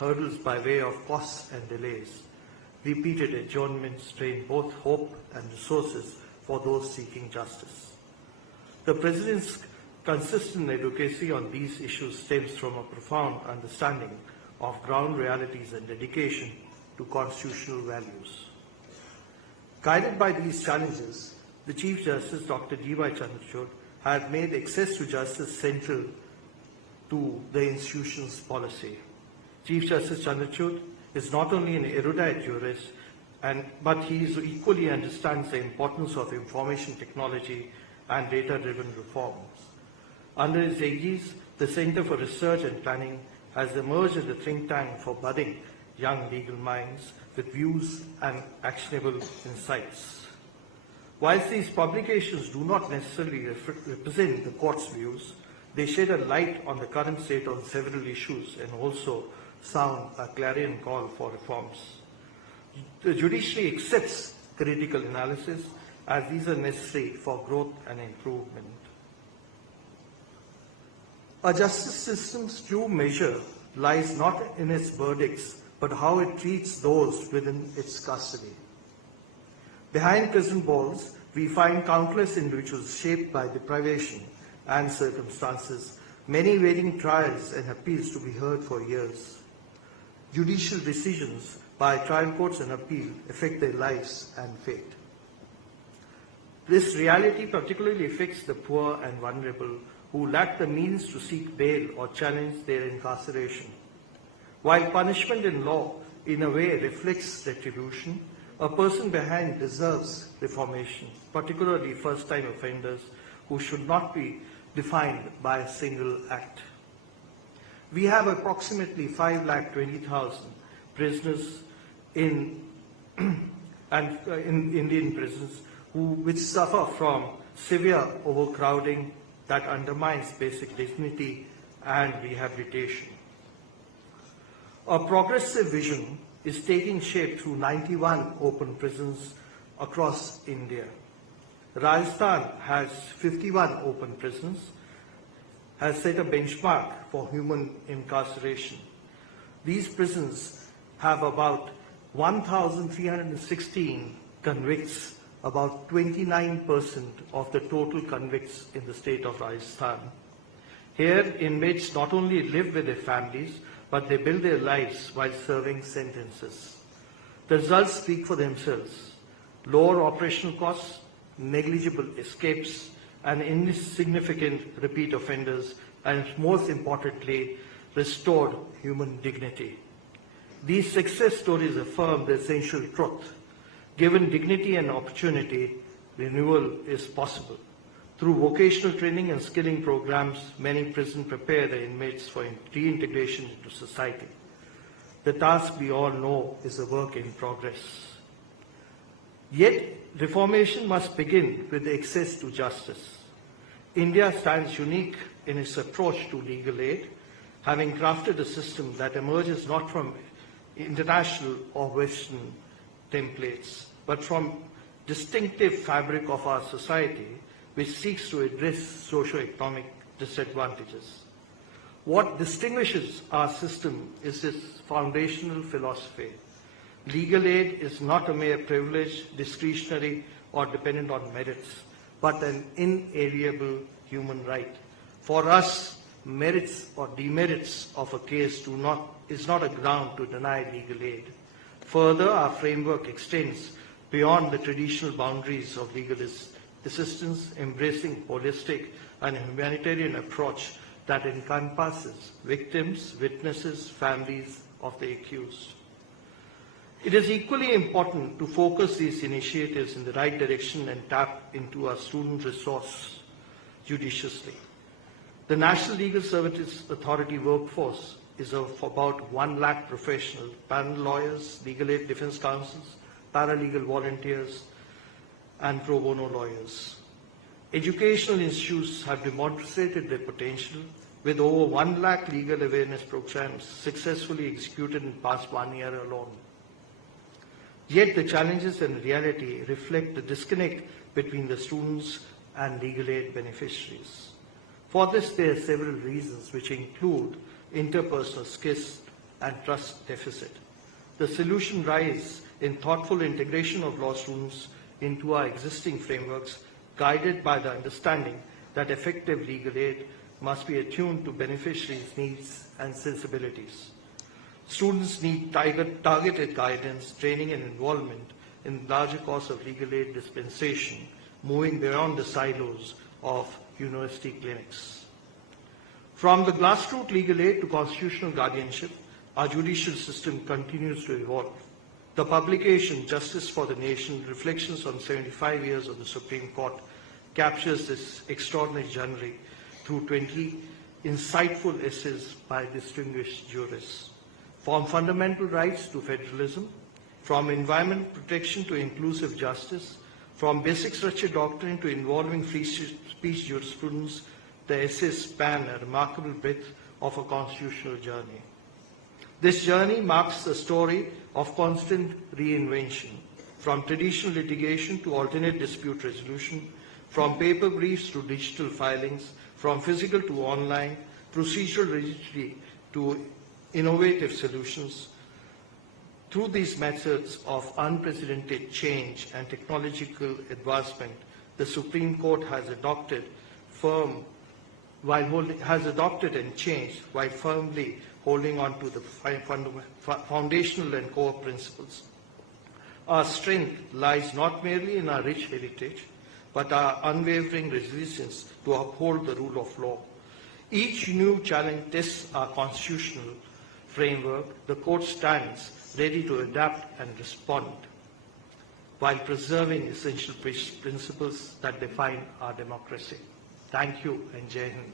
hurdles by way of costs and delays. Repeated adjournments drain both hope and resources for those seeking justice. The President's consistent advocacy on these issues stems from a profound understanding of ground realities and dedication to constitutional values. Guided by these challenges, the Chief Justice, Dr. G.Y. Chandrachud, had made access to justice central to the institution's policy. Chief Justice Chandrachud is not only an erudite jurist, but he equally understands the importance of information technology and data-driven reforms. Under his aegis, the Center for Research and Planning has emerged as a think tank for budding young legal minds with views and actionable insights. Whilst these publications do not necessarily represent the court's views, they shed a light on the current state on several issues and also sound a clarion call for reforms. The judiciary accepts critical analysis as these are necessary for growth and improvement. A justice system's true measure lies not in its verdicts, but how it treats those within its custody. Behind prison walls, we find countless individuals shaped by deprivation and circumstances, many waiting trials and appeals to be heard for years. Judicial decisions by trial courts and appeal affect their lives and fate. This reality particularly affects the poor and vulnerable who lack the means to seek bail or challenge their incarceration. While punishment in law in a way reflects retribution, a person behind deserves reformation, particularly first-time offenders who should not be defined by a single act. We have approximately 520,000 prisoners in Indian prisons which suffer from severe overcrowding that undermines basic dignity and rehabilitation. A progressive vision is taking shape through 91 open prisons across India. Rajasthan has 51 open prisons, has set a benchmark for human incarceration. These prisons have about 1,316 convicts, about 29% of the total convicts in the state of Rajasthan. Here, inmates not only live with their families, but they build their lives while serving sentences. The results speak for themselves. Lower operational costs, negligible escapes, and insignificant repeat offenders, and most importantly, restored human dignity. These success stories affirm the essential truth. Given dignity and opportunity, renewal is possible. Through vocational training and skilling programs, many prisons prepare the inmates for reintegration into society. The task we all know is a work in progress. Yet, reformation must begin with access to justice. India stands unique in its approach to legal aid, having crafted a system that emerges not from international or Western templates, but from distinctive fabric of our society, which seeks to address socio-economic disadvantages. What distinguishes our system is its foundational philosophy. Legal aid is not a mere privilege, discretionary, or dependent on merits, but an inalienable human right. For us, merits or demerits of a case is not a ground to deny legal aid. Further, our framework extends beyond the traditional boundaries of legal assistance, embracing holistic and humanitarian approach that encompasses victims, witnesses, families of the accused. It is equally important to focus these initiatives in the right direction and tap into our student resource judiciously. The National Legal Services Authority workforce is of about 1 lakh professionals, panel lawyers, legal aid defense counsels, paralegal volunteers, and pro bono lawyers. Educational institutes have demonstrated their potential with over 1 lakh legal awareness programs successfully executed in the past 1 year alone. Yet the challenges and reality reflect the disconnect between the students and legal aid beneficiaries. For this, there are several reasons, which include interpersonal skills, and trust deficit. The solution lies in thoughtful integration of law students into our existing frameworks, guided by the understanding that effective legal aid must be attuned to beneficiaries' needs and sensibilities. Students need targeted guidance, training and involvement in the larger course of legal aid dispensation, moving beyond the silos of university clinics. From the grassroots legal aid to constitutional guardianship, our judicial system continues to evolve. The publication, Justice for the Nation, Reflections on 75 Years of the Supreme Court, captures this extraordinary journey through 20 insightful essays by distinguished jurists. From fundamental rights to federalism, from environment protection to inclusive justice, from basic structure doctrine to involving free speech jurisprudence, the essays span a remarkable breadth of a constitutional journey. This journey marks the story of constant reinvention, from traditional litigation to alternate dispute resolution, from paper briefs to digital filings, from physical to online, procedural rigidity to innovative solutions. Through these methods of unprecedented change and technological advancement, the Supreme Court has adopted and changed while firmly holding on to the foundational and core principles. Our strength lies not merely in our rich heritage, but our unwavering resilience to uphold the rule of law. Each new challenge tests our constitutional framework. The court stands ready to adapt and respond while preserving essential principles that define our democracy. Thank you and Jai Hind.